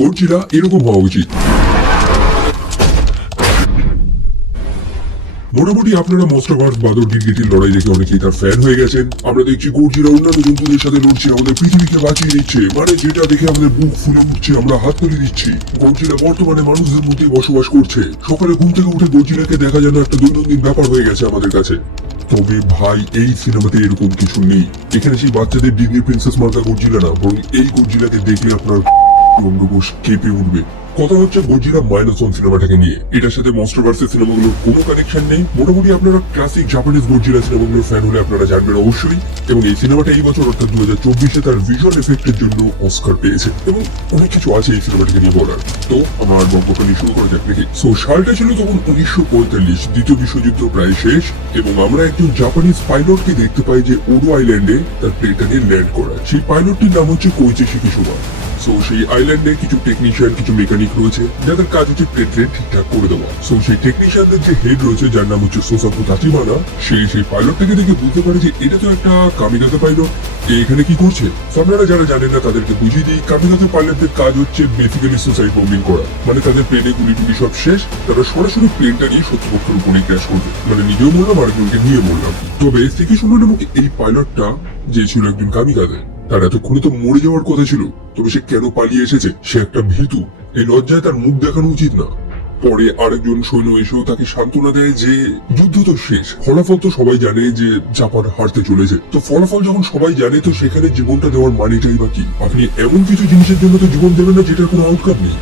Godzilla এরকম হওয়া উচিত। মোটামুটি আপনারা মনস্টারভার্স বাদর গিরগিটির লড়াই দেখে অনেকেই তার ফ্যান হয়ে গেছেন। আমরা দেখছি গডজিলা অন্যান্য জন্তুদের সাথে লড়ছে, আমাদের পৃথিবীকে বাঁচিয়ে নিচ্ছে, মানে যেটা দেখে আমাদের বুক ফুলে উঠছে, আমরা হাত তুলে দিচ্ছি। গডজিলা বর্তমানে মানুষদের মধ্যে বসবাস করছে। সকালে ঘুম থেকে উঠে গডজিলাকে দেখা যেন একটা দৈনন্দিন ব্যাপার হয়ে গেছে আমাদের কাছে। তবে ভাই, এই সিনেমাতে এরকম কিছু নেই। এখানে সেই বাচ্চাদের ডিজনি প্রিন্সেস মার্কা গডজিলা না, বরং এই গডজিলাকে দেখলে আপনার অঙ্গকোষ কেঁপে উঠবে। কথা হচ্ছে গডজিলা -1 সিনেমাটাকে নিয়ে। এটার সাথে মনস্টারভার্সের সিনেমাগুলোর কোনো কানেকশন নেই। মোটামুটি আপনারা ক্লাসিক জাপানিজ গডজিলা সিনেমাগুলোর ফ্যান হলে আপনারা জানবেন অবশ্যই। এবং এই সিনেমাটা এই বছর অর্থাৎ 2024-এ তার ভিজুয়াল এফেক্টের জন্য অস্কার পেয়েছে। এবং অনেক কিছু আছে এই সিনেমাটাকে নিয়ে বলার। তো আমার গল্পটা নিয়ে শুরু করা যাক নাকি। সালটা ছিল তখন 1945, দ্বিতীয় বিশ্বযুদ্ধ প্রায় শেষ, এবং আমরা একজন জাপানিজ পাইলটকে দেখতে পাই যে ওডো আইল্যান্ডে তার প্লেনটা নিয়ে ল্যান্ড করা। সেই পাইলটটির নাম হচ্ছে কোইচি শিকিসুমা। সেই আইল্যান্ডে কিছু টেকনিশিয়ান, কিছু মেকানিক রয়েছে যাদের কাজ হচ্ছে প্লেন ঠিকঠাক করে দেওয়া। সেই টেকনিশিয়ানদের যে হেড রয়েছে, যার নাম হচ্ছে সোসাকু তাচিবানা, সেই পাইলটটাকে দেখে বুঝতে পারে যে এটা তো একটা কামিগাতে পাইলট, এখানে কি করছে। আপনারা যারা জানেন না তাদেরকে বুঝিয়ে দিই, কামিগাতে পাইলটদের কাজ হচ্ছে বেসিক্যালি সুসাইড বম্বিং করা। মানে তাদের প্লেনে গুলি টুলি সব শেষ, তারা সরাসরি প্লেনটা নিয়ে শত্রুপক্ষের উপরে ক্র্যাশ করবে। মানে নিজেও মরলাম, আরেকজনকে নিয়ে মরলাম। তবে শিকিসুমা নামক এই পাইলটটা, যে ছিল একজন কামিগাতে, তার এতক্ষণে তো মরে যাওয়ার কথা ছিল। তবে সে কেন পালিয়ে এসেছে? সে একটা ভীতু। এই লজ্জায় তার মুখ দেখানো উচিত না। পরে আরেকজন সৈন্য এসেও তাকে সান্ত্বনা দেয় যে যুদ্ধ তো শেষ, ফলাফল তো সবাই জানে যে জাপান হারতে চলেছে। তো ফলাফল যখন সবাই জানে, তো সেখানে জীবনটা দেওয়ার মানেটাই বা কি? আপনি এমন কিছু জিনিসের জন্য তো জীবন দেবেন না যেটার কোনো আউটকাম নেই।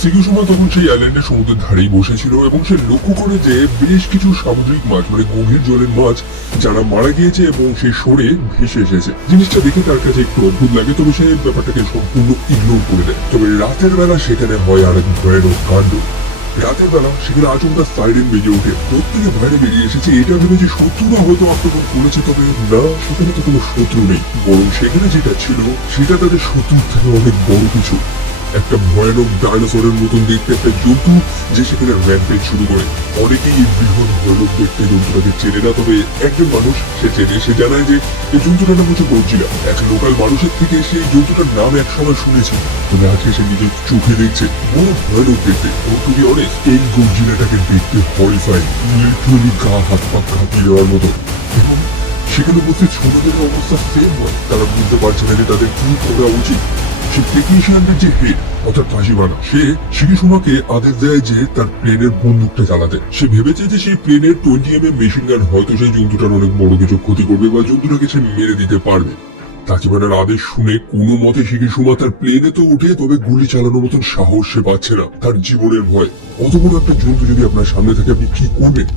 শিকিসুমা তখন সেই আইল্যান্ডের সমুদ্রের ধারেই বসেছিল এবং সে লক্ষ্য করে যে বেশ কিছু সামুদ্রিক মাছ, মানে গভীর জলের মাছ, যারা মারা গিয়েছে এবং সেই সরে ভেসে এসেছে। জিনিসটা দেখে তার কাছে একটু অদ্ভুত লাগে, তবে সে ব্যাপারটাকে সম্পূর্ণ ইগনোর করে দেয়। তবে রাতের বেলা সেখানে হয় আরেক ভয়ানক কাণ্ড। রাতের বেলা সেখানে আচমকা সাইরেন বেজে ওঠে। প্রত্যেকে বাইরে বেরিয়ে এসেছে এটা ভেবে যে শত্রুরা হয়তো আক্রমণ করেছে, তবে না, সেখানে তো কোনো শত্রু নেই। বরং সেখানে যেটা ছিল সেটা তাদের শত্রুর থেকে অনেক বড় কিছু। একটা ভয়ানক ডাইনোসরের মতন দেখতে একটা জন্তু, যে সেখানে র্যাম্পেজ শুরু করে। অনেকেই এই বৃহৎ ভয়ানক দেখতে জন্তুটাকে চেনে না, তবে একজন মানুষ সে চেনে। সে জানায় যে এই জন্তুটার নাম হচ্ছে গডজিলা। এক লোকাল মানুষের থেকে সেই জন্তুটার নাম একসময় শুনেছে, তবে আজকে সে নিজের চোখে দেখছে। বড় ভয়ানক দেখতে। টু বি অনেস্ট, এই গডজিলাটাকে দেখতে হরিফাইং, লিটারালি গা হাত পা কাঁপিয়ে দেওয়ার মতো। এবং সেখানে উপস্থিত সৈন্যদের অবস্থা সেম হয়। তারা বুঝতে পারছে না যে তাদের কি করা উচিত। সে টেকনিশিয়ানদের যে হেড অর্থাৎ তাচিবানা, সে শিকিসুমাকে আদেশ দেয় যে তার প্লেনের বন্দুকটা চালাতে। সে ভেবেছে যে সেই প্লেনের 20mm মেশিন গান হয়তো সেই জন্তুটার অনেক বড় কিছু ক্ষতি করবে বা জন্তুটাকে সে মেরে দিতে পারবে। তাচিবানার আদেশ শুনে কোনো মতে শিকিসুমা তার প্লেনে তো উঠে, তবে গুলি চালানোর মতন সাহস সে পাচ্ছে না, তার জীবনের ভয়। অত বড় একটা জন্তু যদি আপনার সামনে থাকে, আপনি কি করবেন?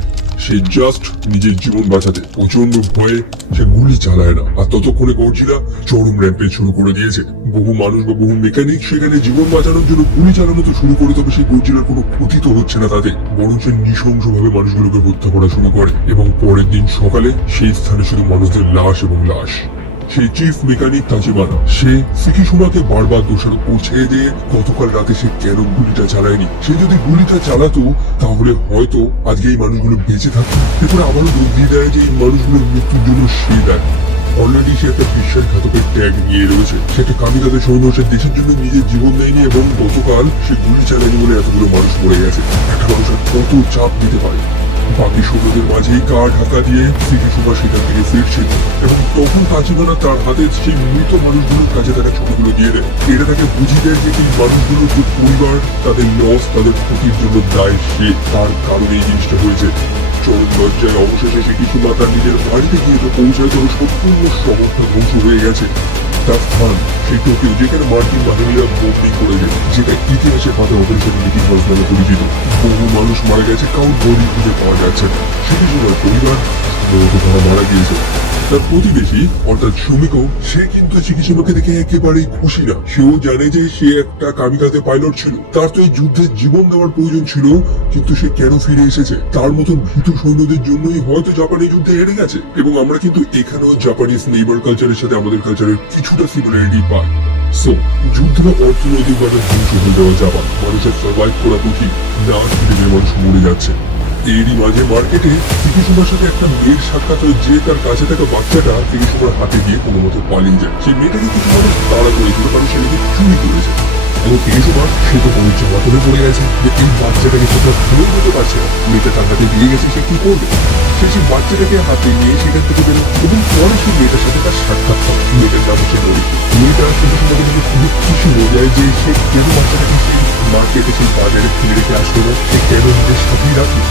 সে জাস্ট নিজের জীবন বাঁচাতে প্রচন্ড ভয়ে সে গুলি চালায় না। আর ততক্ষণে গডজিলা চরম র্যাম্পেজ শুরু করে দিয়েছে। বহু মানুষ বা বহু মেকানিক সেখানে জীবন বাঁচানোর জন্য গুলি চালানো তো শুরু করে, তবে সেই গডজিলার কোনো ক্ষতি তো হচ্ছে না তাতে, বরং সে নৃশংসভাবে মানুষগুলোকে হত্যা করা শুরু করে। এবং পরের দিন সকালে সেই স্থানে শুধু মানুষদের লাশ এবং লাশ। সেই চিফ মেকানিক তাচিবানা, সে শিকিসুমাকে বারবার দোষারোপ করছে যে গতকাল রাতে সে কেন গুলিটা চালায়নি। সে যদি গুলিটা চালাতো তাহলে হয়তো আজকে এই মানুষগুলো বেঁচে থাকতো। এরপরে আবারও দোষ দিয়ে দেয় যে এই মানুষগুলোর মৃত্যুর জন্য সে দায়ী। অলরেডি সে একটা বিশ্বাসঘাতকের ট্যাগ নিয়ে রয়েছে। সে একটা কামিগাতে সৈন্য, সে দেশের জন্য নিজের জীবন দেয়নি এবং গতকাল সে গুলি চালায়নি বলে এতগুলো মানুষ মরে গেছে। একটা মানুষের কত চাপ দিতে পারে। বাকি সৈন্যদের মাঝেই গা ঢাকা দিয়ে শিকিসুমা সেখান থেকে ফিরছিল এবং তখন তাচিবানা তার হাতে সেই মৃত মানুষগুলোর কাছে থাকা ছবিগুলো দিয়ে দেয়। এটা তাকে বুঝিয়ে দেয় যে এই মানুষগুলোর যে পরিবার, তাদের লস, তাদের ক্ষতির জন্য দায় সে, তার কারণে এই জিনিসটা হয়েছে। চরম লজ্জায় অবশেষে শিকিসুমা তার নিজের বাড়িতে গিয়ে তো পৌঁছায়, তবে সম্পূর্ণ শহরটা ধ্বংস হয়ে গেছে। তার স্থান সেই টোকিও, যেখানে মার্কিন বাহিনীরা বোম্বিং করেছে, যেটা ইতিহাসের পাতা অপারেশন মিকি মাউস নামে পরিচিত। বহু মানুষ মারা গেছে, কারোর বডি খুঁজে পাওয়া যাচ্ছে না। শিকিসুমার পরিবার তারা মারা গিয়েছে। তার প্রতিবেশী অর্থাৎ সুমিকো, সে কিন্তু শিকিসুমাকে দেখে একেবারেই খুশি না। সেও জানে যে সে একটা কামিগাতে পাইলট ছিল, তার তো এই যুদ্ধে জীবন দেওয়ার প্রয়োজন ছিল, কিন্তু সে কেন ফিরে এসেছে? তার মতন ভীতু সৈন্যদের জন্যই হয়তো জাপানি যুদ্ধে হেরে গেছে। এবং আমরা কিন্তু এখানেও জাপানিজ নেইবার কালচারের সাথে আমাদের কালচারের কিছুটা সিমিলারিটি পাই। যুদ্ধটা অর্থনৈতিকভাবে ধ্বংস হয়ে যাওয়া জাপান, মানুষের সার্ভাইভ করা কঠিন, না ফিরে মানুষ মরে যাচ্ছে। এরই মাঝে মার্কেটে শিকিসুমার সাথে একটা মেয়ের সাক্ষাৎ হয়, যে তার কাছে থাকা বাচ্চাটা শিকিসুমার হাতে দিয়ে কোনো মতো পালিয়ে যায়। সেই মেয়েটাকে কিছু মানুষ তাড়া করেছিল, কারণ সে নাকি চুরি করেছে। এবং এই সময় সে তো কোনো জমাতনে পড়ে গেছে যে এই বাচ্চাটাকে কোথাও ফেলেও দিতে পারছে না। মেয়েটা তার হাতে দিয়ে গেছে, সে কি করবে? সে সেই বাচ্চাটাকে হাতে নিয়ে সেখান থেকে বেরো এবং পরে সে মেয়েটার সাথে তার সাক্ষাৎ হয়। মেয়েটার নাম হচ্ছে নরি। মেয়েটা শুধু সময় কিন্তু খুবই খুশি হয়ে যায় যে সে কেন বাচ্চাটাকে সেই মার্কেটে সেই বাজারে ফেলে রেখে আসলো না, সে কেন নিজের সাথেই রাখলো।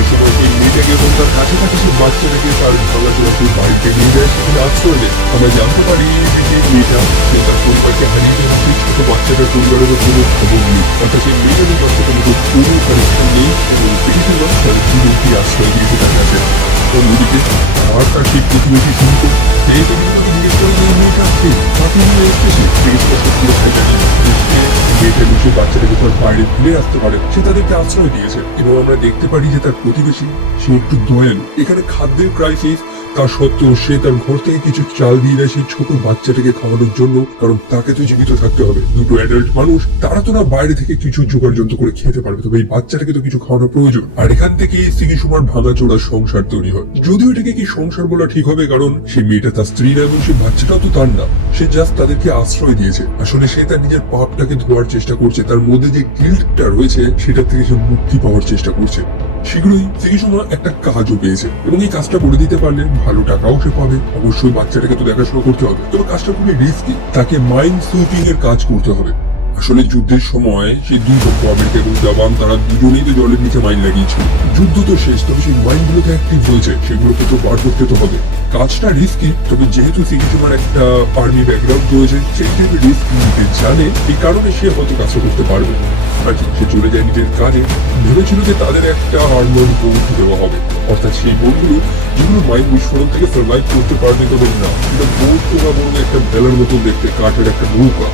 এই সময় এই মেয়েটাকে এবং তার কাছে থাকে সেই বাচ্চাটাকে তার ভাঙাচোরা সেই বাড়িতে নিয়ে যায়, সেখানে আশ্রয় দেয়। আমরা জানতে পারি যে সেই মেয়েটা সে তার পরিবারকে হারিয়ে গেল, সেই ছোট বাচ্চাটার পরিবারের কোনো খবর নেই, অর্থাৎ সেই মেয়েটার বাচ্চাটার মতো কোনো কানেকশন নেই এবং বেশিরভাগ তার জীবনকে আশ্রয় দিয়েছে তার কাছে। অন্যদিকে আর তার সেই প্রতিবেশী শুরু করে এই প্রতিবেশীকে জিজ্ঞেস করে যে মেয়েটা কে, তাকে নিয়ে এসেছে। জিজ্ঞেস করে পুরোটাই জানি যে সে মেয়েটা নিচে বাচ্চাটাকে তার বাইরে ফেলে আসতে পারে, সে তাদেরকে আশ্রয় দিয়েছে। এবং আমরা দেখতে পারি যে তার প্রতিবেশী সে একটু দয়ালু। এখানে খাদ্যের ক্রাইসিস, তা সত্ত্বেও সে তার ঘর থেকে কিছু চাল দিয়ে দেয় সেই ছোট বাচ্চাটাকে খাওয়ানোর জন্য, কারণ তাকে তো জীবিত থাকতে হবে। দুটো অ্যাডাল্ট মানুষ, তারা তো না বাইরে থেকে কিছু জোগাড় যন্ত্র করে খেতে পারবে, তবে এই বাচ্চাটাকে তো কিছু খাওয়ানো প্রয়োজন। আর এখান থেকে সিগিসুমার ভাঙাচোরা সংসার তৈরি হয়। যদিও এটাকে কি সংসার বলা ঠিক হবে, কারণ সেই মেয়েটা তার স্ত্রী না এবং সেই বাচ্চাটাও তো তার না, সে জাস্ট তাদেরকে আশ্রয় দিয়েছে। আসলে সে তার নিজের পাপটাকে ধোয়ার চেষ্টা করছে, তার মধ্যে যে গিল্টটা রয়েছে সেটা থেকে সে মুক্তি পাওয়ার চেষ্টা করছে। শীঘ্রই সিগিসুমা একটা কাজও পেয়েছে এবং এই কাজটা করে দিতে পারলে ভালো টাকাও সে পাবে। অবশ্যই বাচ্চাটাকে তো দেখাশোনা করতে হবে, তবে কাজটা খুবই রিস্কি। তাকে মাইন্ড সুইপিং এর কাজ করতে হবে। আসলে যুদ্ধের সময় সেই দুই পক্ষ আমেরিকা এবং জাপান, তারা দুজনেই তো জলের নিচে মাইন লাগিয়েছিল। যুদ্ধ তো শেষ, তবে সেই মাইনগুলো তো অ্যাক্টিভ হয়েছে, সেগুলোকে তো বার করতে তো হবে। কাজটা রিস্কি, তবে যেহেতু সিগিসুমার একটা আর্মি ব্যাকগ্রাউন্ড রয়েছে, সেই হিসেবে রিস্ক নিতে জানে, এই কারণে সে হয়তো কাজটা করতে পারবে। আর কি, সে চলে যায় নিজের কাজে। ভেবেছিল যে তাদের একটা আর্মার্ড বোট দেওয়া হবে, অর্থাৎ সেই বোটগুলো যেগুলো মাইন বিস্ফোরণ থেকে সার্ভাইভ করতে পারবে, তবে না, এটা বোট তোমরা বড় একটা ভেলার মতন দেখতে, কাঠের একটা নৌকা।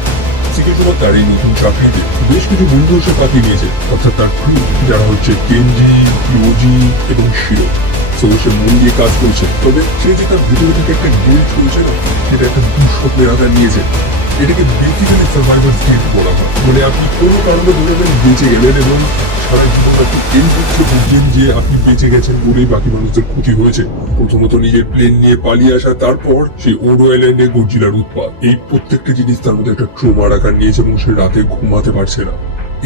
সিগিসুমা তার এই নতুন চাকরিতে বেশ কিছু বন্ধু সে পাঠিয়ে নিয়েছে, অর্থাৎ তার ক্রু, যারা হচ্ছে কেনজি, ইয়োজি এবং শিরো। সে মন দিয়ে কাজ করছে, তবে সে যে তার ভিতরে থেকে একটা গিল্ট রয়েছে না, সেটা একটা দুঃস্বপ্নের আকার নিয়েছে। এটাকে বেসিক্যালি সার্ভাইভার গিল্ট বলা হয়। মানে আপনি কোনো কারণে ধরে নেন বেঁচে গেলেন এবং সারা জীবন আপনি এই করতে বুঝলেন যে আপনি বেঁচে গেছেন বলেই বাকি মানুষদের ক্ষতি হয়েছে। প্রথমত নিজের প্লেন নিয়ে পালিয়ে আসা, তারপর সেই ওডো আইল্যান্ডে গডজিলার উৎপাত, এই প্রত্যেকটা জিনিস তার মধ্যে একটা ট্রমার আকার নিয়েছে এবং সে রাতে ঘুমাতে পারছে না।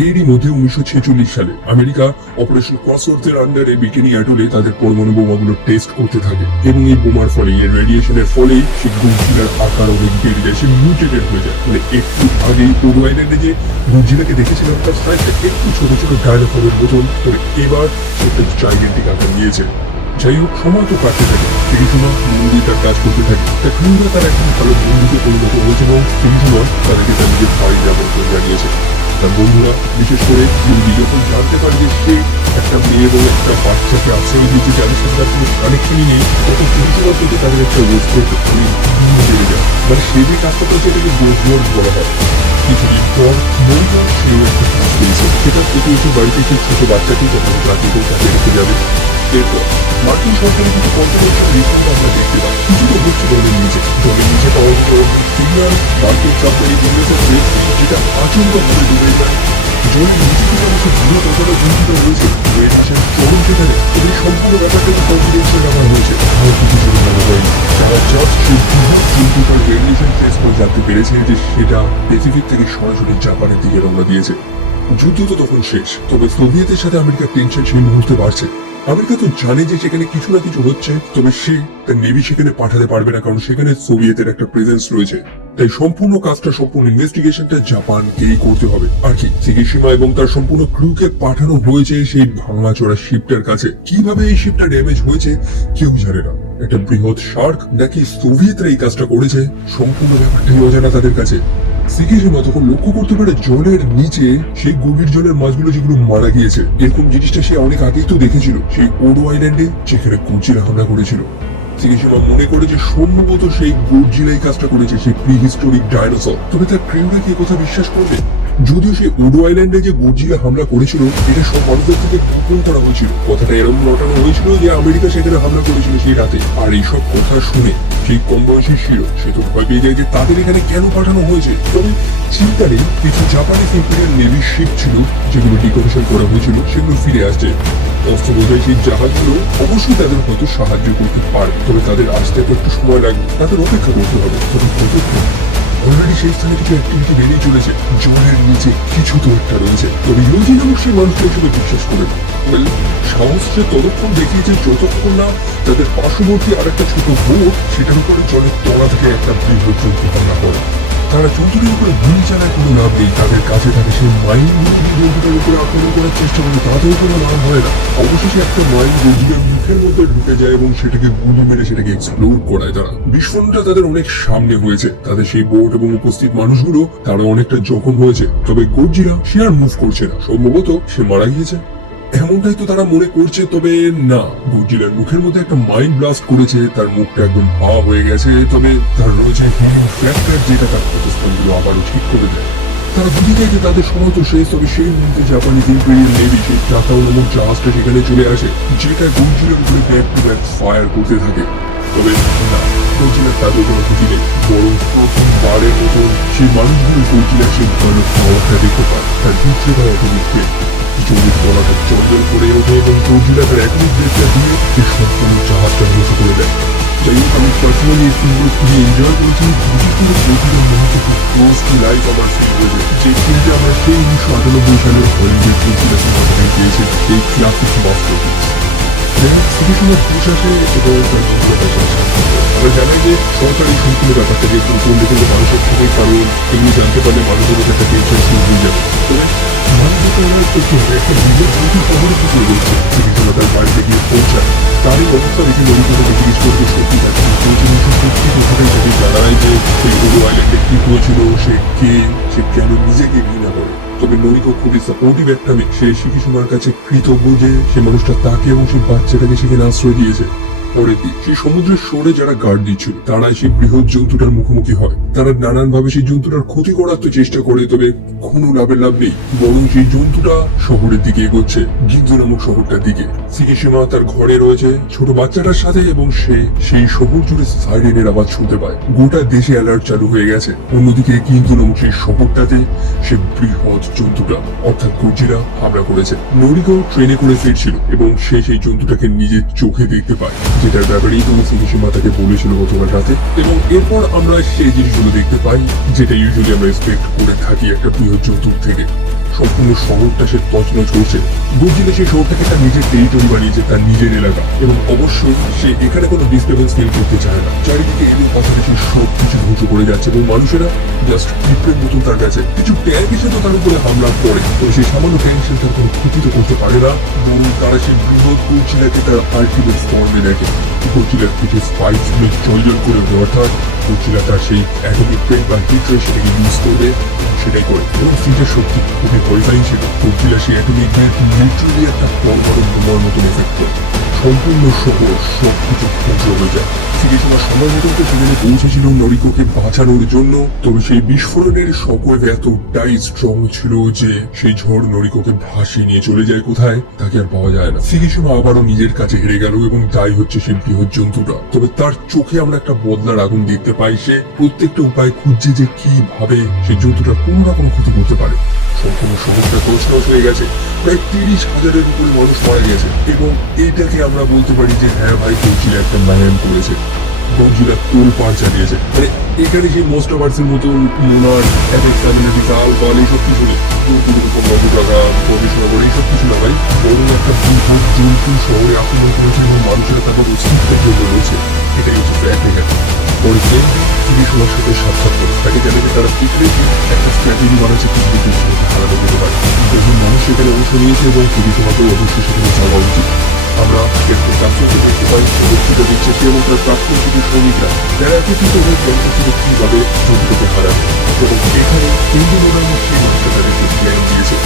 এরই মধ্যে 1946 সালে আমেরিকা অপারেশন ক্রসওয়ার্থের আন্ডারে বিকিনি অ্যাটলে তাদের পরমাণু বোমাগুলো টেস্ট করতে থাকে এবং এই বোমার ফলে, এর রেডিয়েশনের ফলেই সেই গডজিলার আকার অনেক বেড়ে যায়, সে মিউটেটেড হয়ে যায়। মানে একটু আগেই ওডো আইল্যান্ডে যে গডজিলাকে দেখেছিলাম, তার সাইজটা একটু ছোট ছোট ডায়নোসরের মতন, তবে এবার একটা জাইগেন্টিক আকার নিয়েছে। যাই হোক, সময় তো কাটতে থাকে, সিগিসুমা মন্দির তার কাজ করতে থাকে। তার ক্রুরা তার একজন ভালো বন্ধুকে পরিণত হয়েছে এবং সিগিসুমা তাদেরকে তার নিজের বাড়িতে আমন্ত্রণ জানিয়েছে। তার বন্ধুরা, বিশেষ করে ইউজি, যখন জানতে পারে যে সে একটা মেয়ে এবং একটা বাচ্চাকে আশ্রয় দিয়েছে, যাদের সাথে তার কোনো কানেকশনই নেই, তখন সিগিসুমার প্রতি তাদের একটা রেসপেক্ট বেড়ে যায়। মানে সে যে কাজটা করছে এটাকে গোজওয়ার্ড বলা হয়। কিছুদিন পর নৌকা সেও একটা কাজ পেয়েছে, সেটা প্রতিবেশী বাড়িতে একটি ছোট বাচ্চাকে যখন রাত্রিতে তাকে রেখে যাবে। এরপর মার্কিন সরকারের কিছু কন্ট্রোভার্সিয়াল রিফর্ম আমরা দেখতে পাই। কিছু তো হচ্ছে জলের নিচে পাওয়া যেত সিগন্যাল, মার্কেট সাপ্লাই, ইংরেজের রেস্ট্রি, যেটা আচমকা করে ডুবে যায়। জলের নিচে থেকে অবশ্য দূরে কতটা জড়িত রয়েছে এর হিসেবে চরম সেখানে, তবে সম্পূর্ণ ব্যাপারটাকে কনফিডেন্সিয়াল রাখা হয়েছে। আর কিছু জন্য মনে হয়নি, তারা জাস্ট সেই বৃহৎ কম্পিউটার রেডিয়েশন টেস্ট করে জানতে পেরেছে যে সেটা প্যাসিফিক থেকে সরাসরি জাপানের দিকে রওনা দিয়েছে। যুদ্ধ তো তখন শেষ, তবে সোভিয়েতের সাথে আমেরিকার টেনশন সেই মুহূর্তে বাড়ছে। আমেরিকা তো জানে যে সেখানে কিছু না কিছু হচ্ছে, তবে সে তার নেভি সেখানে পাঠাতে পারবে না, কারণ সেখানে সোভিয়েতের একটা প্রেজেন্স রয়েছে। তাই সম্পূর্ণ কাজটা, সম্পূর্ণ ইনভেস্টিগেশনটা জাপানকেই করতে হবে। আর কি, সিগিসুমা এবং তার সম্পূর্ণ ক্রুকে পাঠানো হয়েছে সেই ভাঙাচোরা শিপটার কাছে। কিভাবে এই শিপটা ড্যামেজ হয়েছে কেউ জানে না। একটা বৃহৎ শার্ক নাকি সোভিয়েতরা এই কাজটা করেছে, সম্পূর্ণ ব্যাপারটাই অজানা তাদের কাছে। সিগিসুমা তখন লক্ষ্য করতে পারে জলের নিচে সেই গভীর জলের মাছগুলো যেগুলো মারা গিয়েছে। এরকম জিনিসটা সে অনেক আগেই তো দেখেছিল সেই ওডো আইল্যান্ডে, যেখানে গডজিলা হামলা করেছিল। সিগিসুমা মনে করে যে সম্ভবত সেই গডজিলাই কাজটা করেছে, সেই প্রিহিস্টোরিক ডাইনোসর। তবে তার ক্রিউরা কি কথা বিশ্বাস করবে? যদিও সেই ওডো আইল্যান্ডে যে গডজিলা হামলা করেছিল, এটা সব মানুষদের থেকে গোপন করা হয়েছিল। কথাটা এরকম রটানো হয়েছিল যে আমেরিকা সেখানে হামলা করেছিল সেই রাতে। আর এইসব কথা শুনে সেই কম বয়সী শিরো, সে তো ভয় পেয়ে যায় যে তাদের এখানে কেন পাঠানো হয়েছে। তবে চিন্তা নেই, কিছু জাপানিজ ইম্পেরিয়াল নেভি শিপ ছিল যেগুলো ডিকমিশন করা হয়েছিল, সেগুলো ফিরে আসছে। অস্ত্র বোঝাই সেই জাহাজগুলো অবশ্যই তাদের হয়তো সাহায্য করতে পারে, তবে তাদের আসতে একটু সময় লাগবে, তাদের অপেক্ষা করতে হবে। তবে কতক্ষণ? অলরেডি সেই স্থানে কিছু অ্যাক্টিভিটি বেরিয়ে চলেছে। জলের নিচে কিছু তো একটা রয়েছে, তবে ইউজি নামক সেই মানুষটা এসবে বিশ্বাস করে না। সাহস সে ততক্ষণ দেখিয়েছে যতক্ষণ না তাদের পার্শ্ববর্তী আর একটা ছোট বোট সেটার উপরে জলের তলা থেকে একটা বৃহৎ জন্তু হামলা করে। তারা জন্তুটির উপরে গুলি চালায়, কোনো লাভ নেই। তাদের কাছে থাকে সেই মাইন জন্তুটার উপরে আক্রমণ করার চেষ্টা করে, তাতেও কোনো লাভ হয় না। অবশেষে একটা মাইন গর্জিলার মুখের মধ্যে ঢুকে যায় এবং সেটাকে গুলি মেরে সেটাকে এক্সপ্লোড করায় তারা। বিস্ফোরণটা তাদের অনেক সামনে হয়েছে, তাদের সেই বোট এবং উপস্থিত মানুষগুলো তারা অনেকটা জখম হয়েছে। তবে গর্জিলা সে আর মুভ করছে না, সম্ভবত সে মারা গিয়েছে এমনটাই তো তারা মনে করছে। তবে না, গর্জিলার মুখের মধ্যে একটা মাইন্ড ব্লাস্ট করেছে, তার মুখটা একদম ভা হয়ে গেছে। তবে তার রয়েছে হিলিং ফ্যাক্টর, যেটা তার ক্ষতস্থানগুলো আবারও ঠিক করে দেয়। তারা বুঝে যায় যে তাদের সময় তো শেষ। তবে সেই মুহূর্তে জাপানিজ ইম্পেরিয়াল নেভি সেই টাকাও নামক জাহাজটা সেখানে চলে আসে, যেটা গর্জিলার উপরে ব্যাক টু ব্যাক ফায়ার করতে থাকে। তবে না, গর্জিলার তাদের কোনো ক্ষতি নেই, বরং প্রথমবারের মতো সেই মানুষগুলো গর্জিলার সেই ভয়ানক পাওয়ারটা দেখতে পায়। তার ভিতরে তারা এত দেখতে জমির তলাটা জর্জর করে ওঠে এবং গর্জিলা তার একাধিক ব্রেকটা দিয়ে সেই সম্পূর্ণ জাহাজটা ধ্বংস করে দেয়। যাই হোক, আমি পার্সোনালি এই ফিল্মগুলো খুবই এনজয় করেছি। বিশেষ করে প্রতিটা মুহূর্তে খুব ক্লোজ টু লাইফ আমার ফিল হয়েছে, যে ফিল্মটা আমরা সেই 1998 সালের হলিউড গর্জিলা সিনেমাটাকে পেয়েছি, এই ক্লাসিক মাস্টারপিস। শ্রীকৃষ্ণের প্রশাসে এবং তার দুর্বলতা আমরা জানাই যে সরকার এই সম্পূর্ণ ব্যাপারটাকে গোপন রেখে মানুষের থেকে, কারণ এগুলো জানতে পারলে মানুষের মধ্যে একটা টেনশন শুরু হয়ে যাবে। তবে মানুষের করতে হবে একটা নিজের যেহেতু শহরে কিছু রয়েছে, শ্রীকৃষ্ণ তার বাড়িতে গিয়ে পৌঁছায়। তার এই অবস্থা দেখে নদীগুলোকে জিজ্ঞেস করতে সত্যি থাকে সত্যি কথাটাই তাকে জানায় যে সেই ওডো আইল্যান্ডে কি হয়েছিল, সে কে, সে কেন নিজেকে ঘৃণা করে। তবে নরিকো খুবই সাপোর্টিভ একটা মেয়ে, সে শিকিসুমার কাছে কৃতজ্ঞ যে সে মানুষটা তাকে এবং সেই বাচ্চাটাকে সেখানে আশ্রয় দিয়েছে। পরের দিন সেই সমুদ্রের শোরে যারা গার্ড দিচ্ছিল তারা সেই বৃহৎ জন্তুটার মুখোমুখি হয়। তারা নানান ভাবে সেই জন্তুটার ক্ষতি করার তো চেষ্টা করে, তবে কোনো লাভ নেই। বরং সেই জন্তুটা শহরের দিকে এগোচ্ছে, গিনজো নামক শহরটার দিকে। শিকিসিমা তার ঘরে রয়েছে ছোট বাচ্চাটার সাথে এবং সে সেই শহর জুড়ে সাইরেনের আওয়াজ শুনতে পায়। গোটা দেশে অ্যালার্ট চালু হয়ে গেছে। অন্যদিকে গিনজো নামক সেই শহরটাতে সে বৃহৎ জন্তুটা অর্থাৎ গর্জিলা হামলা করেছে। নরিকো ট্রেনে করে ফিরছিল এবং সে সেই জন্তুটাকে নিজের চোখে দেখতে পায়, যেটার ব্যাপারেই তো শিকিসিমা তাকে বলেছিল গতকাল রাতে। এবং এরপর আমরা সেই জিনিসগুলো দেখতে পাই যেটা ইউজুয়ালি আমরা এক্সপেক্ট করে থাকি একটা বৃহৎ জন্তুর থেকে। সম্পূর্ণ শহরটা সে তছনছ করছে। গর্জিলা সেই শহরটাকে তার নিজের টেরিটরি বানিয়েছে, তার নিজের এলাকা, এবং অবশ্যই সে এখানে কোনো ডিস্টার্বেন্স ফিল করতে চায় না। চারিদিকে এদের পাশাপাশি সবকিছু ধ্বংস করে যাচ্ছে এবং মানুষেরা জাস্ট পিঁপড়ের মতন তার কাছে। কিছু ট্যাঙ্ক এসে তো তার উপরে হামলা করে, তো সেই সামান্য ট্যাঙ্ক সে তার কোনো ক্ষতি তো করতে পারে না, বরং তারা সেই বৃহৎ গর্জিলাকে তার আলটিমেট ফর্মে দেখে। গর্জিলার পিঠে স্পাইস গুলো জল করে ওঠে, অর্থাৎ গর্জিলা তার সেই অ্যাটমিক ব্রেক বা হিটরে সেটাকে ইউজ করবে, সেটাই করে। এবং সেটা সত্যি খুবই ভয়দায়ী ছিল। গর্জিলা সেই অ্যাটমিক ব্রেক লিটারালি একটা পরমাণু বোমার মতন এফেক্ট করে। সম্পূর্ণ শহর সবকিছু ধ্বংস হয়ে যায়। শিকিসিমা সময় মতন তো সেখানে পৌঁছেছিল নরিকোকে বাঁচানোর জন্য, তবে সেই বিস্ফোরণের শোক এতটাই স্ট্রং ছিল যে সেই ঝড় নরিকোকে ভাসিয়ে নিয়ে চলে যায় কোথায়, তাকে আর পাওয়া যায় না। শিকিসিমা আবারও নিজের কাছে হেরে গেল এবং তাই হচ্ছে সেই বৃহৎ জন্তুটা। তবে তার চোখে আমরা একটা বদলার আগুন দেখতে পাই, সে প্রত্যেকটা উপায় খুঁজছে যে কিভাবে সেই জন্তুটা কোনো না কোনো ক্ষতি করতে পারে। সম্পূর্ণ শহরটা তছনছ হয়ে গেছে, প্রায় 30,000-এর উপরে মানুষ মারা গেছে, এবং এইটাকে আমরা বলতে পারি যে হ্যাঁ ভাই, গর্জিলা একটা ম্যান করেছে। গর্জিলা তোলপাড় চালিয়েছে। মানে এখানে সেই মোস্টাভার্সের মতো মোনার বিশাল বল এইসব কিছু নেই, লক্ষ টাকা গবেষণা করে এইসব কিছু না ভাই, বরং একটা বৃহৎ জন্তু শহরে আক্রমণ করেছে এবং মানুষেরা তাদের অস্তিত্বের জন্য রয়েছে। এটাই হচ্ছে ফ্যাক্ট এখানে। পরে শিকিসিমার সাথে সাক্ষাৎ করে তাকে জানে যে তারা সিক্রেটলি একটা স্ট্র্যাটেজি বানাচ্ছে পৃথিবীর দেশগুলোকে হারানো যেতে পারে। বহু মানুষ সেখানে অংশ নিয়েছে এবং শিকিসিমাকেও অবশ্যই সেখানে যাওয়া উচিত। আমরা এরপর চাকরিকে দেখতে পাই সুরক্ষিত দিচ্ছে সে এবং তার প্রাক্তন কিছু শ্রমিকরা যারা একত্রিত হয়ে জনগোষ্ঠীকে কিভাবে জন্তুটাকে হারাবে, এবং এখানে ইন্দো নামক সেই মানুষটা তাদেরকে প্ল্যান দিয়েছে।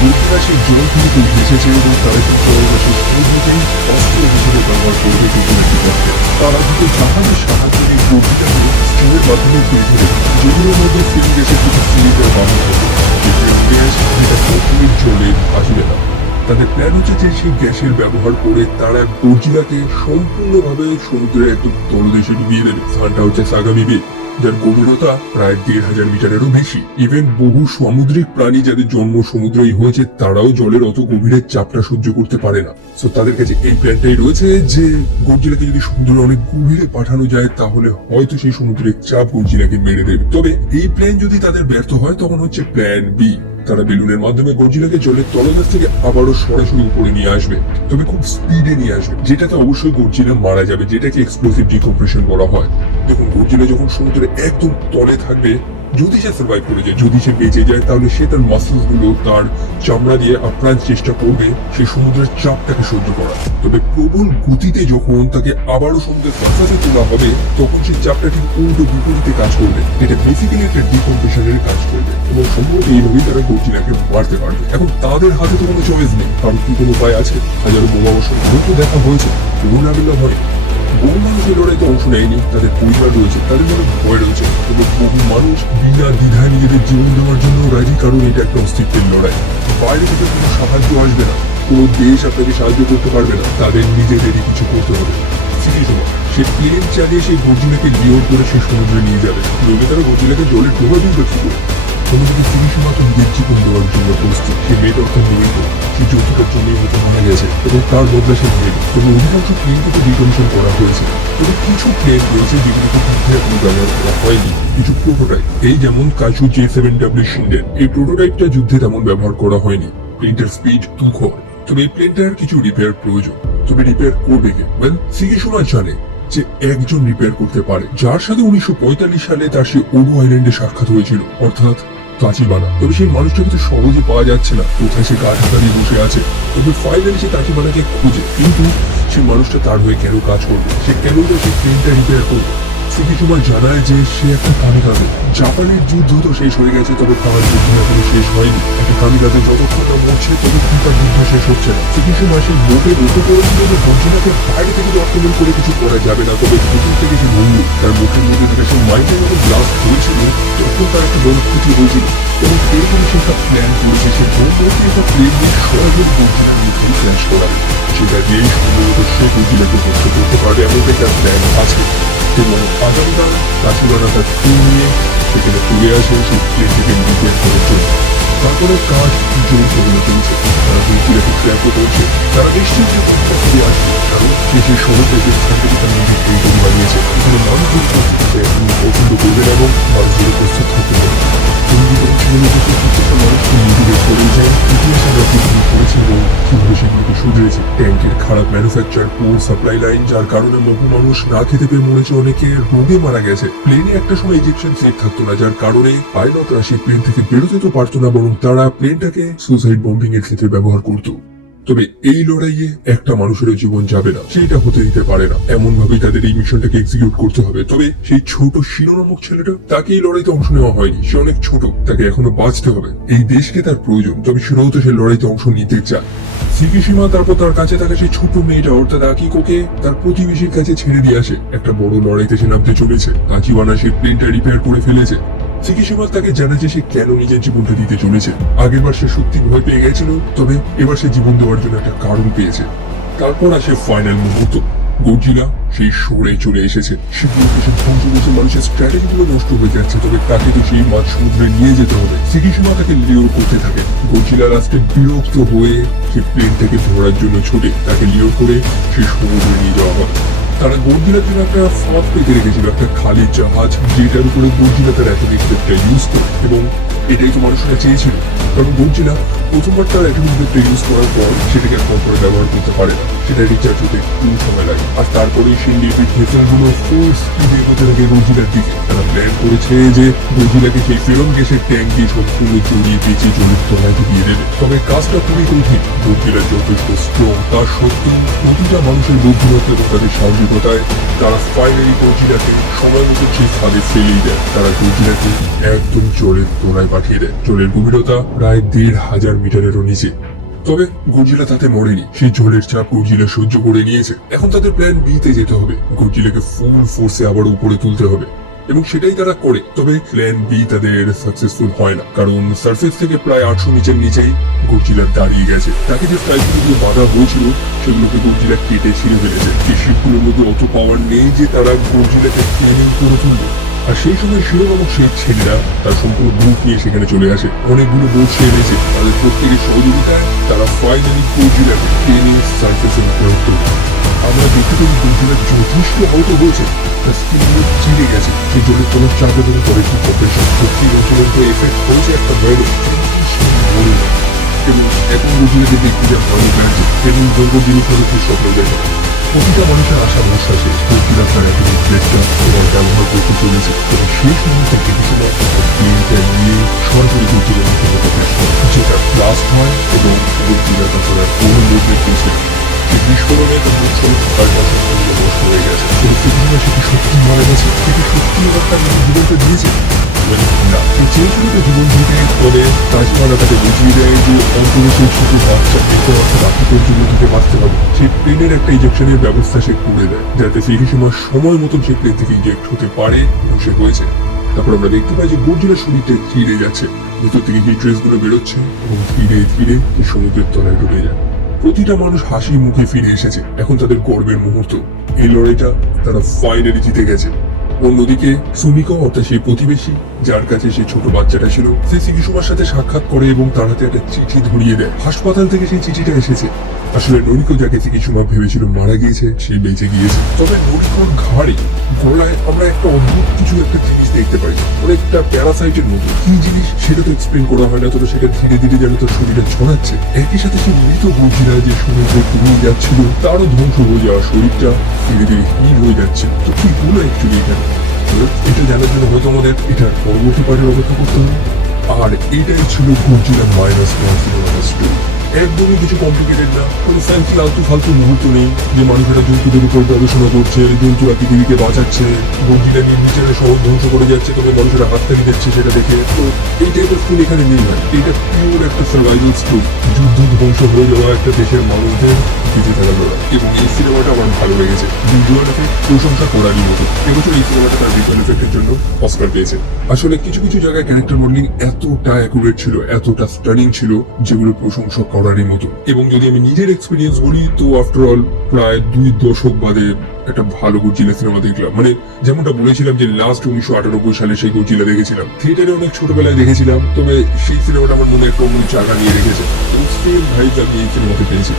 গর্জিলা সেই জল থেকে উঠে এসেছে এবং তারা কিন্তু সেই শুরু থেকেই অস্ত্র হিসেবে ব্যবহার করবে গর্জিলাকে করতে। তারা দুটো জাহাজের সাহায্যে এই গর্জিলাকে স্টিমের মাধ্যমে বেঁধে যেগুলোর মধ্যে ফিরে গেছে কিছু সিলিন্ডার বানানো হবে, যেগুলো গ্যাস যেটা কখনোই জলে ভাসবে না। তাদের প্ল্যান হচ্ছে যে সেই গ্যাসের ব্যবহার করে তারা গর্জিলাকে সম্পূর্ণভাবে সমুদ্রের একদম তলদেশে ডুবিয়ে দেবে। স্থানটা হচ্ছে সাগামি বে। যার গভীরতা প্রায় ১,৫০০ মিটারেরও বেশি। ইভেন বহু সামুদ্রিক প্রাণী যাদের জন্ম সমুদ্রেই হয়েছে তারাও জলের অত গভীরের চাপটা সহ্য করতে পারে না। তো তাদের কাছে এই প্ল্যানটাই রয়েছে যে গডজিলাকে যদি সমুদ্রের অনেক গভীরে পাঠানো যায় তাহলে হয়তো সেই সমুদ্রের চাপ গডজিলাকে মেরে দেবে। তবে এই প্ল্যান যদি তাদের ব্যর্থ হয় তখন হচ্ছে প্ল্যান বি। তারা বেলুনের মাধ্যমে গডজিলাকে জলের তলদেশ থেকে আবারও সরাসরি উপরে নিয়ে আসবে, তবে খুব স্পিডে নিয়ে আসবে, যেটাতে অবশ্যই গডজিলা মারা যাবে, যেটাকে এক্সপ্লোসিভ ডিকম্প্রেশন বলা হয়। দেখুন, গডজিলা যখন সমুদ্রে একদম তলে থাকবে, যদি সে সার্ভাইভ করে যায়, যদি সে বেঁচে যায়, তাহলে সে তার মাসেলস গুলো, তার চামড়া দিয়ে আপ্রাণ চেষ্টা করবে সেই সমুদ্রের চাপটাকে সহ্য করা। তবে প্রবল গতিতে যখন তাকে আবারও সমুদ্রের সারফেসে তোলা হবে তখন সেই চাপটা ঠিক উল্টো বিপরীতে কাজ করবে। এটা বেসিক্যালি একটা ডিকম্প্রেশনের কাজ করবে এবং সম্ভবত এইভাবেই তারা গডজিলাকে মারতে পারবে। এখন তাদের হাতে তো কোনো চয়েস নেই, কারণ কি কোনো উপায় আছে? হাজারো বোমা বর্ষণ তো দেখা হয়েছে, মোকাবিলা হয়। বহু মানুষ এই লড়াইতে অংশ নেয়নি, তাদের পরিবার রয়েছে, তাদের মনে ভয় রয়েছে, এবং বহু মানুষ বিনা দ্বিধায় নিজেদের জীবন দেওয়ার জন্য রাজি, কারণ এটা একটা অস্তিত্বের লড়াই। বাইরে থেকে কোনো সাহায্য আসবে না, কোনো দেশ আপনাকে সাহায্য করতে পারবে না, তাদের নিজেদেরই কিছু করতে হবে। সে প্লেন চালিয়ে সেই গডজিলাকে লিওর করে সেই সমুদ্রে নিয়ে যাবে, নইলে তারা গডজিলাকে জলে ডোবা দিবে কি করে? অন্যদিকে সিরিজমা তো নিজের জীবন দেওয়ার জন্য প্রস্তুত। সে মেয়েটা অর্থাৎ নিয়মিত সে যৌতুকের জন্যই হয়তো মারা গেছে এবং তার বদলা সে নেবে। তবে অধিকাংশ প্লেনকে তো ডিকমিশন করা হয়েছে, তবে কিছু প্লেন রয়েছে যেগুলোকে যুদ্ধে এখনো ব্যবহার করা হয়নি, কিছু প্রোটোটাইপ। এই যেমন কাচু J7W শিন্ডেন, এই প্রোটোটাইপটা যুদ্ধে তেমন ব্যবহার করা হয়নি। প্লেনটার স্পিড তুখর, তবে এই প্লেনটার কিছু রিপেয়ার প্রয়োজন। তবে রিপেয়ার করবে কে? সিগিশিমা জানে যে একজন রিপেয়ার করতে পারে, যার সাথে 1945 সালে তার সেই ওডো আইল্যান্ডে সাক্ষাৎ হয়েছিল, অর্থাৎ তাচিবানা। তবে সেই মানুষটাকে তো সহজে পাওয়া যাচ্ছে না, কোথায় সে গা ঢাকা দিয়ে বসে আছে। তবে ফাইনালি সে তাচিবানাকে খুঁজে, কিন্তু সেই মানুষটা তার হয়ে কেন কাজ করবে, সে কেন সেই প্লেনটা রিপেয়ার করবে? সিগিশিমা জানায় যে সে একটা কামিকাজে। জাপানের যুদ্ধ তো শেষ হয়ে গেছে, তবে তার যুদ্ধ এখনো শেষ হয়নি। একটা কামিকাজে যতক্ষণ না মরছে ততক্ষণ তার যুদ্ধ শেষ হচ্ছে না। সিগিশিমা সে নোটে লক্ষ্য করেছিল যে গডজিলাকে বাইরে থেকে আক্রমণ করে কিছু করা যাবে না, তবে ভিতর থেকে যে বলল তার মুখের মধ্যে থেকে সে মাইন্ডের মতো ব্লাস্ট হয়েছিল, তখন তার একটা বড় ক্ষতি হয়েছিল। এবং এরকম সে একটা প্ল্যান করেছে, সে বলল যে একটা প্লেন নিয়ে সরাসরি গডজিলার মুখে ক্র্যাশ করাবে, সেটা দিয়েই সম্ভবত সে গডজিলাকে ধ্বংস করতে পারবে, এমন একটা প্ল্যান আছে। এবং আগামীকাল তাচিবানা তার টিম নিয়ে সেখানে চলে আসে সেই প্লেনটিকে রিপেয়ার করার জন্য। তারপরে কাজ জোর কমে চলছে, তারা গডজিলাকে ট্র্যাকও করছে। তারা নিশ্চয়ই ফিরে আসবে, কারণ সে সেই শহরটা যে স্থানটিকে তার নিজের টেরিটরি বানিয়েছে, এখানে মানুষজন পছন্দ করবেন এবং মানুষের উপস্থিত থাকতে হবে। প্রত্যেকটা মানুষকে নিজেদের করে যায়, ইতিহাস আমরা পৃথিবী করেছে এবং কিভাবে সেগুলোকে শুধরেছে। ট্যাঙ্কের খারাপ ম্যানুফ্যাকচার, পোর সাপ্লাই লাইন, যার কারণে বহু মানুষ না খেতে পেয়ে মরেছে, অনেকে রোগে মারা গেছে। প্লেনে একটা সময় ইজেকশন সেট থাকতো না, যার কারণে পাইলটরা সেই প্লেন থেকে বেরোতে তো পারতো না, বরং তারা প্লেনটাকে সুসাইড বম্বিং এর ক্ষেত্রে ব্যবহার করতো। তবে এই লড়াইয়ে একটা মানুষের জীবন যাবে না, সেটা হতে দিতে পারে না। এমন ভাবেই তাদের এই মিশনটাকে এক্সিকিউট করতে হবে। তবে সেই ছোট শিরো নামক ছেলেটা, তাকে এই লড়াইতে অংশ নেওয়া হয়নি, সে অনেক ছোট, তাকে এখনো বাঁচতে হবে। এই দেশকে তার প্রয়োজন, তবে শিরোও তো সেই লড়াইতে অংশ নিতে চায়। সিগিশিমা তারপর তার কাছে থাকা সেই ছোট মেয়েটা অর্থাৎ আকিকোকে তার প্রতিবেশীর কাছে ছেড়ে দিয়ে আসে। একটা বড় লড়াইতে সে নামতে চলেছে। তাচিবানা সেই প্লেনটা রিপেয়ার করে ফেলেছে। সিগিশিমা তাকে জানায় যে সে কেন নিজের জীবনটা দিতে চলেছে। আগেরবার সে সত্যি ভয় পেয়ে গেছিল, তবে এবার সে জীবন দেওয়ার জন্য একটা কারণ পেয়েছে। তারপর আসে ফাইনাল মুহূর্ত। গডজিলা সেই সরে চলে এসেছে। সে ধ্বংস করছে, মানুষের স্ট্র্যাটেজি গুলো নষ্ট হয়ে যাচ্ছে, তবে তাকে তো সেই মাছ সমুদ্রে নিয়ে যেতে হবে। সিগিশিমা তাকে লিওর করতে থাকে। গডজিলা লাস্টে বিরক্ত হয়ে সে প্লেনটাকে ধরার জন্য ছোটে, তাকে লিওর করে সেই সমুদ্রে নিয়ে যাওয়া হয়। তারা গডজিলার জন্য একটা ফাঁদ পেতে রেখেছিল, একটা খালি জাহাজ, যেটার উপরে গডজিলা তার অ্যাটমিকটা ইউজ করে, এবং এটাই তো মানুষরা চেয়েছিল। কারণ গডজিলা প্রথমবার তার অ্যাটমিকটা ইউজ করার পর সেটাকে আর কখনো ব্যবহার করতে পারে না, সেটা রিচার্জ হতে একটু সময় লাগে। আর তারপরে সেই নেভির ভেসেলগুলো ফুল স্পিডে এগোতে থাকে গডজিলার দিকে। তারা প্ল্যান করেছে যে গডজিলাকে সেই ফেরন গ্যাসের ট্যাঙ্ক দিয়ে সম্পূর্ণ জড়িয়ে পেঁচে জলের তলায় ডুবিয়ে দেবে। তবে কাজটা খুবই কঠিন। গডজিলা যথেষ্ট স্ট্রং, তা সত্ত্বেও প্রতিটা মানুষের বুদ্ধিমত্তা এবং তাদের সাহসিকতায় তারা ফাইনালি গডজিলাকে সময় মতো সেই ফাঁদে ফেলেই দেয়। তারা গডজিলাকে একদম জলের তলায় পাঠিয়ে দেয়। জলের গভীরতা প্রায় ১,৫০০ মিটারেরও নিচে। তবে গডজিলা তাতে মরেনি, সেই জলের চাপ গডজিলা সহ্য করে নিয়েছে। এখন তাদের প্ল্যান বি তে যেতে হবে, গডজিলাকে ফুল ফোর্সে আবার উপরে তুলতে হবে, এবং সেটাই তারা করে। তবে প্ল্যান বি তাদের সাকসেসফুল হয় না, কারণ সারফেস থেকে প্রায় ৮০০ মিটার নিচেই গডজিলা দাঁড়িয়ে গেছে। তাকে যে ফ্লাইটগুলো বাধা হয়েছিল সেগুলোকে গডজিলা কেটে ছিঁড়ে ফেলেছে। এই শিপগুলোর মধ্যে অত পাওয়ার নেই যে তারা গডজিলাকে প্ল্যানিং করে তুলবে। আর সেই সময় শিরো নামক সেই ছেলেরা তার সম্পূর্ণ বুক নিয়ে সেখানে চলে আসে। অনেকগুলো বোট সে এনেছে, তাদের প্রত্যেকের সহযোগিতায় তারা ফাইনালি গর্জিলাকে টেনে সার্ফেসের উপরে তোলে। আমরা দেখতে পাই গর্জিলা যথেষ্ট আহত হয়েছে, তার স্কিনগুলো চিড়ে গেছে, সে জলের তলার চাপে ধরে করে একটু অপারেশন সত্যি অঞ্চলের উপরে এফেক্ট করেছে একটা ভাইরাস, সে মরে যায়। এবং এখন গর্জিলাকে দেখতে যা ভালো লাগছে এবং জঙ্গল জিনিস হলে খুব স্বপ্ন দেখে। প্রতিটা মানুষের আশা ভরসা শেষ, গর্জিলা তার এখন প্লেটটা এবার ব্যবহার করতে চলেছে এবং শেষ মুহূর্তে কিছু সময় প্লেনটা নিয়ে সরাসরি গর্জিলার মুখে প্রকাশ করে, যেটা ব্লাস্ট হয় এবং গর্জিলা তারপর আর কোনো মুভমেন্ট করছে না। সেই বিস্ফোরণে তার মুখ তার সম্পূর্ণ নষ্ট হয়ে গেছে। এবং প্রতিদিন সেটি সত্যি মারা গেছে, সেটি সত্যি এবার তার নিজের জীবনটা দিয়েছে না, সে চেয়েছিল তার জীবন দিতে। তবে তাজমালা তাকে বুঝিয়ে দেয় যে অন্তরে সেই ছোট বাচ্চা দেখতে অর্থাৎ আত্মীয় জীবন থেকে বাঁচতে হবে। সেই প্লেনের একটা ইঞ্জেকশনের ব্যবস্থা সে করে দেয়, যাতে ফিহিশিমা সময় মতন সেই প্লেন থেকে ইঞ্জেক্ট হতে পারে। সে হয়েছে। তারপর আমরা দেখতে পাই যে গর্জিলার শরীরটা ধীরে যাচ্ছে, ভিতর থেকে হিট রেস গুলো বেরোচ্ছে এবং ধীরে ধীরে সমুদ্রের তলায় ডুবে যায়। প্রতিটা মানুষ হাসি মুখে ফিরে এসেছে, এখন তাদের গর্বের মুহূর্ত। এই লড়াইটা তারা ফাইনালি জিতে গেছে। অন্যদিকে সুমিকা অর্থাৎ সেই প্রতিবেশী যার কাছে সেই ছোট বাচ্চাটা ছিল, সে সিকিসুমার সাথে সাক্ষাৎ করে এবং তার হাতে একটা চিঠি ধরিয়ে দেয়। হাসপাতাল থেকে সেই চিঠিটা এসেছে। আসলে নরিকো যাকে সিকিসুমা ভেবেছিল মারা গিয়েছে, সে বেঁচে গিয়েছে। তবে নরিকোর ঘাড়ে গলায় আমরা একটা অদ্ভুত কিছু একটা জিনিস দেখতে পাই, অনেকটা প্যারাসাইটের মতো। কি জিনিস সেটা তো এক্সপ্লেন করা হয় না, তবে সেটা ধীরে ধীরে যেন তার শরীরে ছড়াচ্ছে। একই সাথে সেই মৃত গর্জিলা যে সমুদ্রে ডুবে যাচ্ছিল, তারও ধ্বংস হয়ে যাওয়া শরীরটা ধীরে ধীরে হিট হয়ে যাচ্ছে। তো কি হলো অ্যাকচুয়ালি এখানে, এটা জানার জন্য হয়তো আমাদের এটা পরবর্তী পার্টের অপেক্ষা করতে হবে। আর এটাই ছিল গর্জিলা -1 সিনেমার স্টোরি। একদমই কিছু কমপ্লিকেটেড না, কোনো ফ্যান্সি আলতু ফালতু মুহূর্ত নেই যে মানুষেরা জন্তুদের উপর গবেষণা করছে, জন্তুরা পৃথিবীকে বাঁচাচ্ছে, গর্জিলা নির্বিচারে শহর ধ্বংস করে যাচ্ছে, তবে মানুষেরা হাততালি দিচ্ছে সেটা দেখে। তো এই টাইপের স্টোরি এখানে নেই না, এটা পিওর একটা সার্ভাইভাল স্টোরি, যুদ্ধ ধ্বংস হয়ে যাওয়া একটা দেশের মানুষদের বেঁচে থাকা লড়াই। এবং এই সিনেমাটা আমার ভালো লেগেছে, ভিজুয়াল এফেক্ট প্রশংসা করারই মতো। এবছর এই সিনেমাটা তার ভিজুয়াল এফেক্টের জন্য অস্কার পেয়েছে। আসলে কিছু কিছু জায়গায় ক্যারেক্টার মডেলিং এতটা অ্যাকুরেট ছিল, এতটা স্টানিং ছিল, যেগুলো প্রশংসা করারই মতো। এবং যদি আমি নিজের এক্সপিরিয়েন্স বলি, তো আফটার অল প্রায় 2 দশক বাদে একটা ভালো গর্জিলা সিনেমা দেখলাম। মানে যেমনটা বলেছিলাম যে লাস্ট 1998 সালে সেই গর্জিলা দেখেছিলাম, থিয়েটারে অনেক ছোটবেলায় দেখেছিলাম, তবে সেই সিনেমাটা আমার মনে একটা অন্য জায়গা নিয়ে রেখেছে এবং সেম ভাইব আমি এই সিনেমাতে পেয়েছি।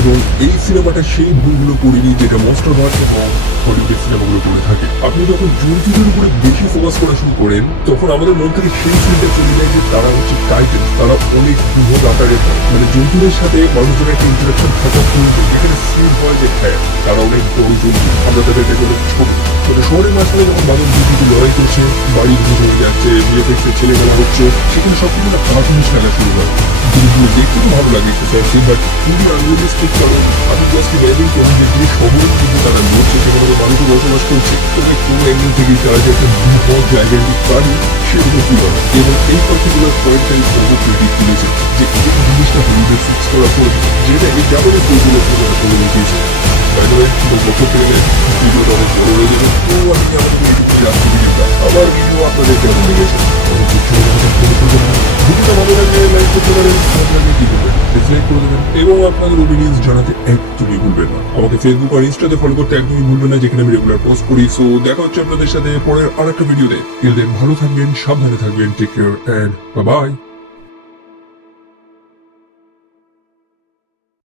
এবং এই সিনেমাটা সেই ভুলগুলো করেনি যেটা মনস্টারভার্স এবং হলিউডের সিনেমাগুলো করে থাকে। আপনি যখন জন্তুদের উপরে বেশি ফোকাস করা শুরু করেন, তখন আমাদের মন থেকে সেই ফিলটা চলে যায় যে তারা হচ্ছে টাইটেন, তারা অনেক বৃহৎ আকারের, মানে জন্তুদের সাথে মানুষের একটা ইন্টারাকশন থাকা প্রয়োজন, যেখানে ফিল হয় যে হ্যাঁ তারা অনেক বড় জন্তু, আমরা তাদেরকে অনেক ছোট। মানে শহরের মাঝখানে যখন বাদল জন্তু লড়াই করছে, বাড়ি ভেঙে হয়ে যাচ্ছে, ভিএফএক্স ছেলেমেলা হচ্ছে, সেখানে সবকিছু একটা কার্টুনিশ লাগা শুরু হয়। জিনিসগুলো দেখতে তো ভালো লাগে একটু ফ্যান্সি, বাট খুবই আনরিয়ালিস্টিক। কারণ আমি জাস্ট ইমাজিন করি যে যে শহর কিন্তু তারা লড়ছে, সেখানে মানুষও বসবাস করছে, তবে কোনো অ্যাঙ্গেল থেকে তারা যে একটা বৃহৎ জায়গায় পারি সেগুলো কি হয়। এবং এই পার্টিকুলার পয়েন্টটাই বহু ক্রেডিট তুলেছে যে এই জিনিসটা হলিউডে ফিক্স করা পরে, যেটা এই জাপানের বইগুলো করে দেখিয়েছে। ভিডিওটা অনেক বড় হয়ে যাবে, তো আমি আমাদের রাখতে ভিডিওটা আমার ভিডিও আপনাদের কেমন লেগেছে ভিডিওটা ভালো লাগলে লাইক করতে পারেন, ভালো লাগলে কি করবেন ডিসলাইক করে দেবেন এবং আপনাদের ওপিনিয়ন্স জানাতে একদমই ভুলবেন না। আমাকে ফেসবুক আর ইনস্টাতে ফলো করতে একদমই ভুলবেন না, যেখানে আমি রেগুলার পোস্ট করি। সো দেখা হচ্ছে আপনাদের সাথে পরের আরেকটা ভিডিওতে। টিল দেন ভালো থাকবেন, সাবধানে থাকবেন, take care and bye by.